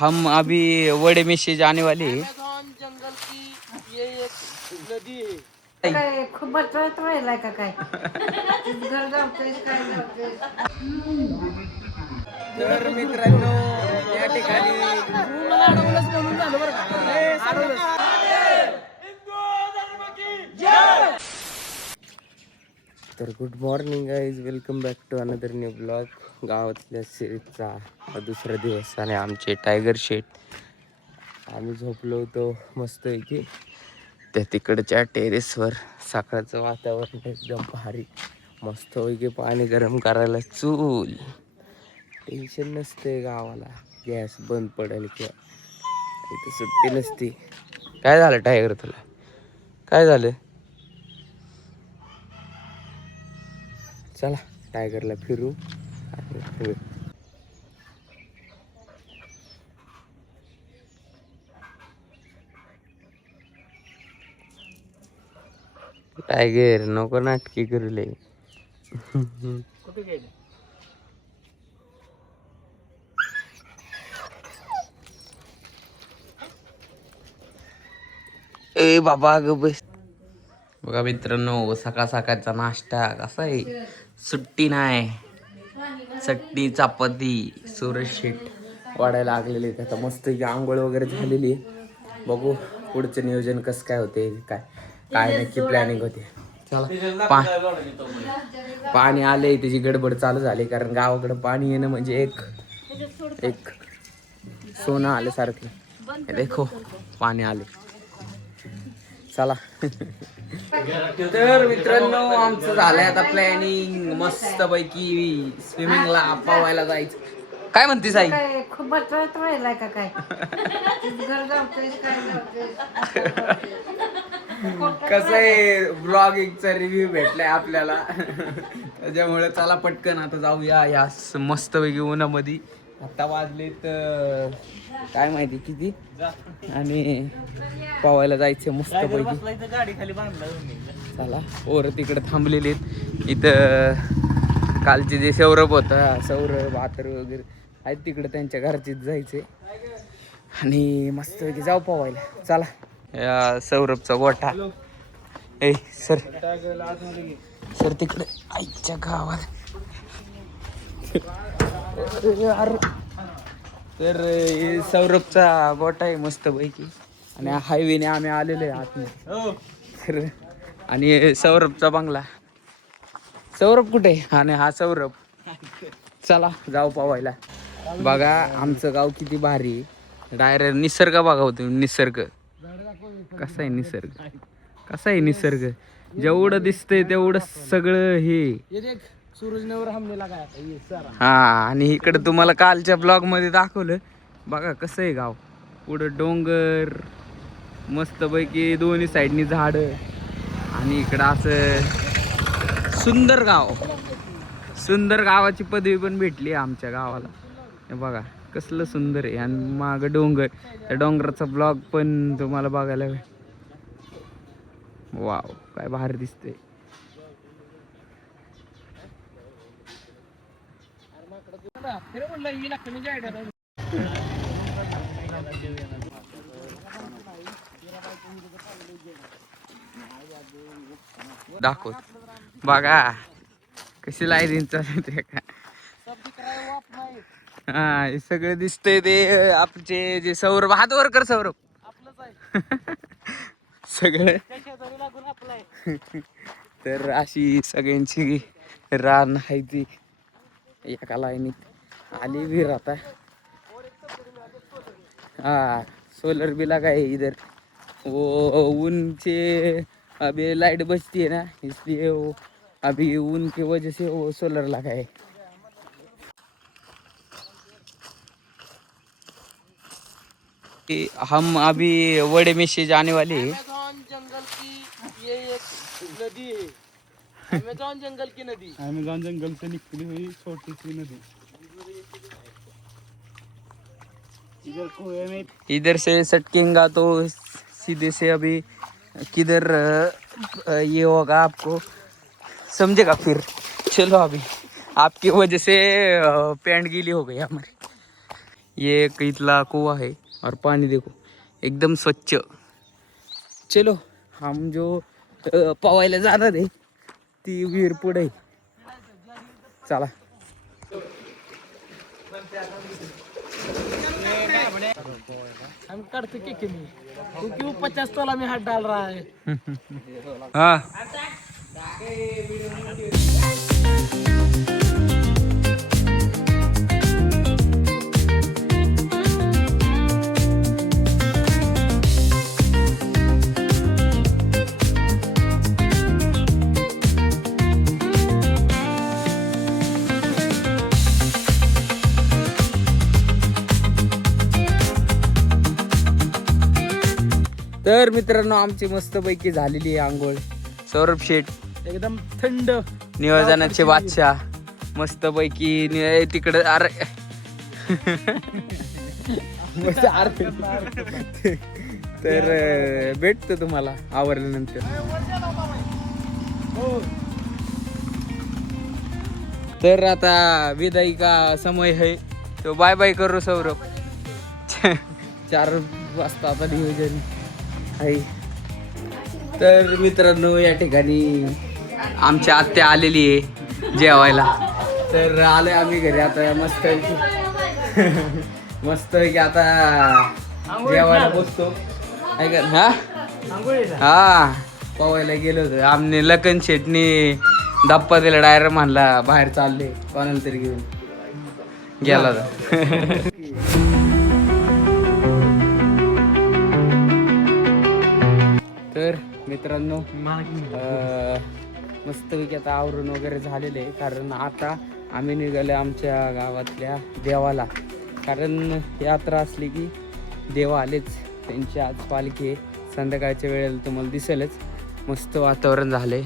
हम अभी वड़े में से जाने वाले हैं। अमेज़न जंगल की ये एक नदी है। काय खूप बटरत राहिलाय का काय घर जावतंय काय जावतंय तर मित्रांनो या ठिकाणी मला अडवलंच म्हणून झालं बरं का अडवलंच. तर good morning guys, welcome back to another new blog. गावातल्या सिरीजचा दुसरा दिवस आणि आमचे टायगर शेट. आम्ही झोपलो होतो मस्तपैकी त्या तिकडच्या टेरेसवर. सकाळचं वातावरण एकदम भारी, मस्तपैकी पाणी गरम करायला चूल. टेन्शन नसते गावाला, गॅस बंद पडेल किंवा इथं सुट्टी नसती. काय झालं टायगर, तुला काय झालं? चला टायगरला फिरू आणि टायगर नको नाटकी करू लय. कुठे गेले? ए बाबा ग बस. बघा मित्रांनो, सकाळ सकाळचा नाश्ता कसा आहे. सुट्टी नाही, चटणी चपाती. सूरज शेट वाढायला लागलेले आहेत आता. मस्त आंघोळ वगैरे झालेली आहे. बघू पुढचं नियोजन कसं काय होते, काय काय नक्की प्लॅनिंग होते. चला पाणी आले, त्याची गडबड चालू झाली. कारण गावाकडे पाणी येणं म्हणजे एक सोनं आल्यासारखं. देखो पाणी आले. चला तर मित्रांनो, आमचं झालंय आता प्लॅनिंग मस्त पैकी स्विमिंगला पोवायला जायचं. काय म्हणते साई? काय खूप बटरत राहिलाय का काय घर जावतंय काय जावतंय कसं आहे, ब्लॉगिंगचा रिव्ह्यू भेटलाय आपल्याला. त्याच्यामुळे चला पटकन आता जाऊया या मस्त पैकी उन्हामध्ये. आता वाजलेत काय माहिती किती, आणि पोवायला जायचं मस्त पैकी. गाडी खाली बांधला. चला पोर तिकडे थांबलेले आहेत. इथं कालचे जे सौरभ होता, सौरभ आतर वगैरे आहेत तिकडे, त्यांच्या घरचीच जायचे आणि मस्तपैकी जाऊ पोवायला. चला या सौरभचा गोठा. ए सर सर तिकडे आईच्या गावात. तर हे सौरभचा गोठा आहे मस्त पैकी, आणि हायवेने आम्ही आलेलो आहे आतमध्ये. तर आणि सौरभचा बंगला. सौरभ कुठे? आणि हा सौरभ. चला जाऊ पोवायला. बघा आमचं गाव किती भारी. डायरेक्ट निसर्ग बघा होतो. निसर्ग कसा आहे, निसर्ग कसा आहे. निसर्ग जेवढं दिसतंय तेवढं सगळं हे. सूरजनवर हमले लागा. हा, आणि इकडे तुम्हाला कालच्या ब्लॉग मध्ये दाखवलं. बघा कसं आहे गाव. पुढं डोंगर मस्तपैकी, दोन्ही साईडनी झाड, आणि इकडं असं सुंदर गाव. सुंदर गावाची पदवी पण भेटली आमच्या गावाला. हे बघा कसलं सुंदर आहे. आणि मागं डोंगर, त्या डोंगराचा ब्लॉग पण तुम्हाला बघायला. वाव काय भारी दिसतंय. दाखव बघा कशी लाईन चालते का. हा हे सगळं दिसतंय ते आमचे जे सौरभ. हात वर कर सौरभ. सगळं तर अशी सगळ्यांची रान आहे ती. एका लाईनीत आली विहीर आता. हाँ सोलर भी लगा है इधर. वो उनसे अभी लाइट बचती है ना, इसलिए वो अभी उनकी वजह से वो सोलर लगा है. हम अभी वड़े में से जाने वाले हैं. अमेज़न जंगल की ये एक नदी है. अमेज़न जंगल की नदी. अमेज़न जंगल से निकली हुई छोटी सी नदी. इधर कुएं में इधर से सटकेंगा तो सीधे से अभी किधर ये होगा आपको समझेगा फिर. चलो अभी आपकी वजह से पैंट गीली हो गई हमारी. ये एक इथला कुआ है और पानी देखो एकदम स्वच्छ. चलो हम जो पवायला जाणार आहे ती विहीर पुढे. चला. हम करते के मी तू क्यों 50 तोला में हाथ डाल रहा है. हा. तर मित्रांनो आमची मस्तपैकी झालेली आहे आंघोळ. सौरभ शेठ एकदम थंड. नियोजनाचे बादशाह मस्तपैकी तिकडे. अरे तर भेटतो तुम्हाला आवरल्यानंतर. तर आता विदाई का समय है तो बाय बाय करू सौरभ. 4 वाजता आता नियोजन आहे. तर मित्रांनो या ठिकाणी आमची आत्या आलेली आहे जेवायला. तर आलोय आम्ही घरी आता. मस्त की आता जेवायला बसतो. हा हा पवायला गेलो होतो आमने. लखन शेटनी धप्पा दिला डायरेक्ट म्हणला बाहेर चालले कोणाला तरी घेऊन गेला होता. तर मित्रांनो मस्तपैकी आता आवरून वगैरे झालेलं आहे. कारण आता आम्ही निघालो आमच्या गावातल्या देवाला. कारण यात्रा असली की देव आलेच. त्यांची आज पालखी आहे. संध्याकाळच्या वेळेला तुम्हाला दिसेलच. मस्त वातावरण झालं आहे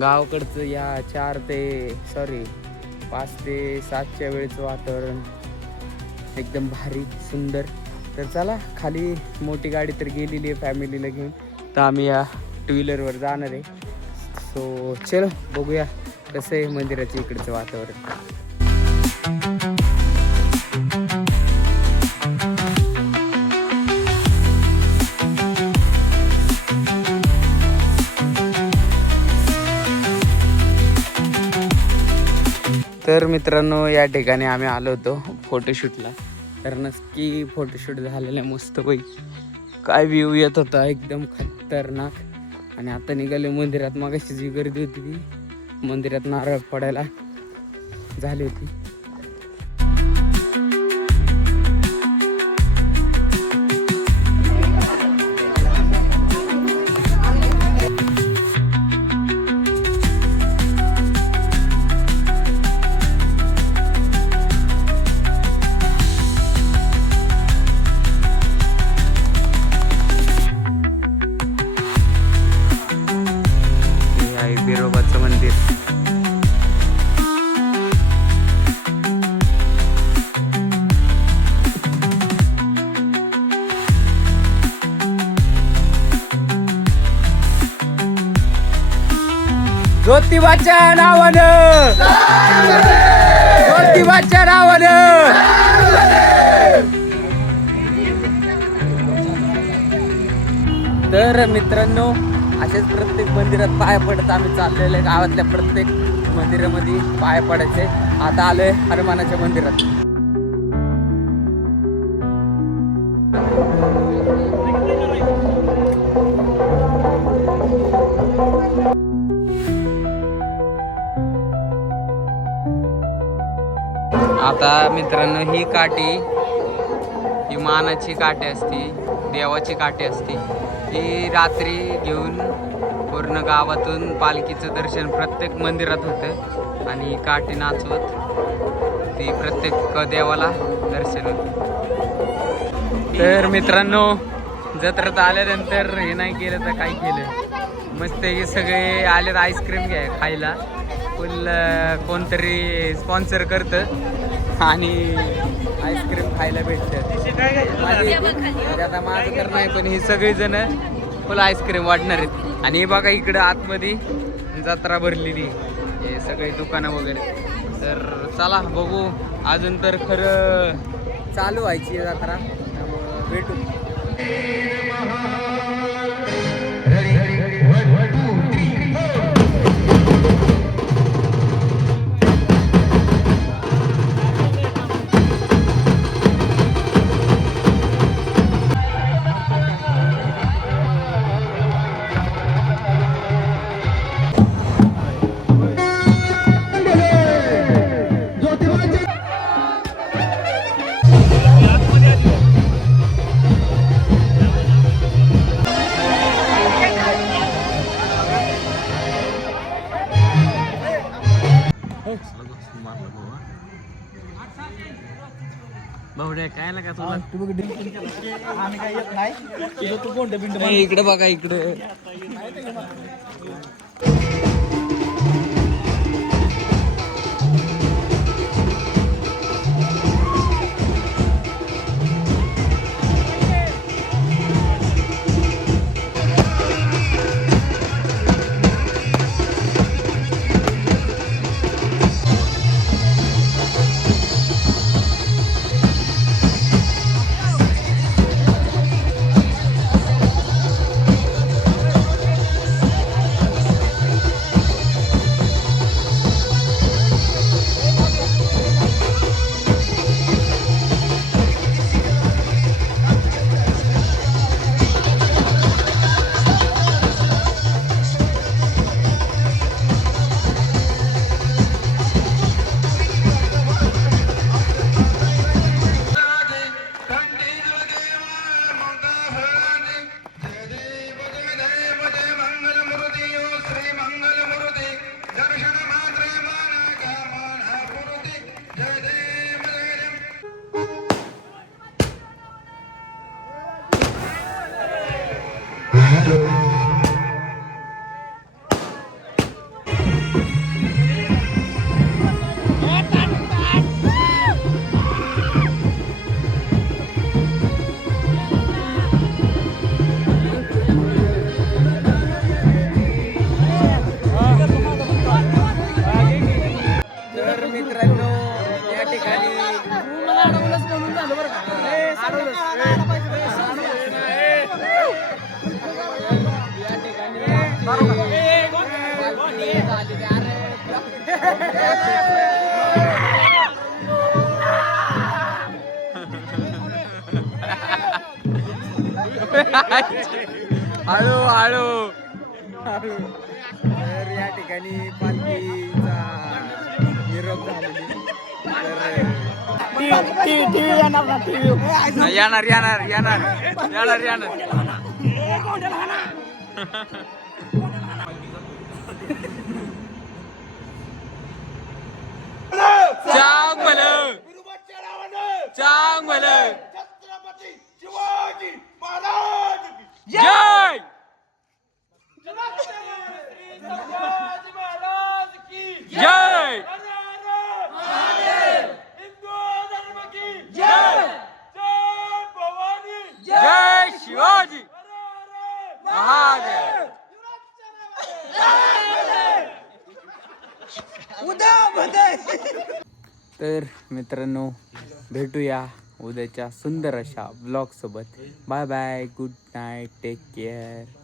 गावाकडचं. या 5 ते 7च्या वेळेचं वातावरण एकदम भारी सुंदर. तर चला खाली मोठी गाडी तर गेलेली आहे फॅमिलीला घेऊन. तर आम्ही या 2 व्हीलरवर जाणार आहे. सो चलो बघूया कसं आहे मंदिराच्या इकडचं वातावरण. तर मित्रांनो या ठिकाणी आम्ही आलो होतो फोटोशूटला. तर नक्की फोटोशूट झालेलं मस्तपैकी. काय व्ह्यू येत होता एकदम खतरनाक. आणि आता निघाले मंदिरात. मागाशी जी गर्दी होती ती मंदिरात नारळ फोडायला झाली होती. बिरोबाचं मंदिर. ज्योतिबाच्या नावानं, ज्योतिबाच्या नावानं. तर मित्रांनो असेच प्रत्येक मंदिरात पाया पडत आम्ही चाललेलो आहे. गावातल्या प्रत्येक मंदिरामध्ये पाया पडायचे. आता आलोय हनुमानाच्या मंदिरात. आता मित्रांनो ही काठी, ही मानाची काठी असते, देवाची काठी असते. ही रात्री घेऊन पूर्ण गावातून पालखीचं दर्शन प्रत्येक मंदिरात होतं. आणि काठी नाचवत ती प्रत्येक देवाला दर्शन होतं. तर मित्रांनो जत्रेत आल्यानंतर हे नाही केलं तर काय केलं. मस्त हे सगळे आलेत आईस्क्रीम घ्या खायला. फुल कोणतरी स्पॉन्सर करतं आणि आईस्क्रीम खायला भेटतं. आता माझं तर नाही पण हे सगळेजण फुल आईस्क्रीम वाटणार आहेत. आणि हे बघा इकडं आतमध्ये जत्रा भरलेली, हे सगळे दुकानं वगैरे. तर चला बघू. अजून तर खरं चालू व्हायची आहे जत्रा. त्यामुळं भेटू. बावड्या काय ना का तुला इकडे बघा इकडे. तर मित्रांनो या ठिकाणी हळू हळू. तर या ठिकाणी पालखीचा निरोप झालेली. येणार येणार येणार येणार येणार. चांगलं चांगलं जय. जय जय शिवाजी महादेव. तर मित्रांनो भेटूया उद्याच्या सुंदर अशा ब्लॉग सोबत. Bye bye. Good night. Take care.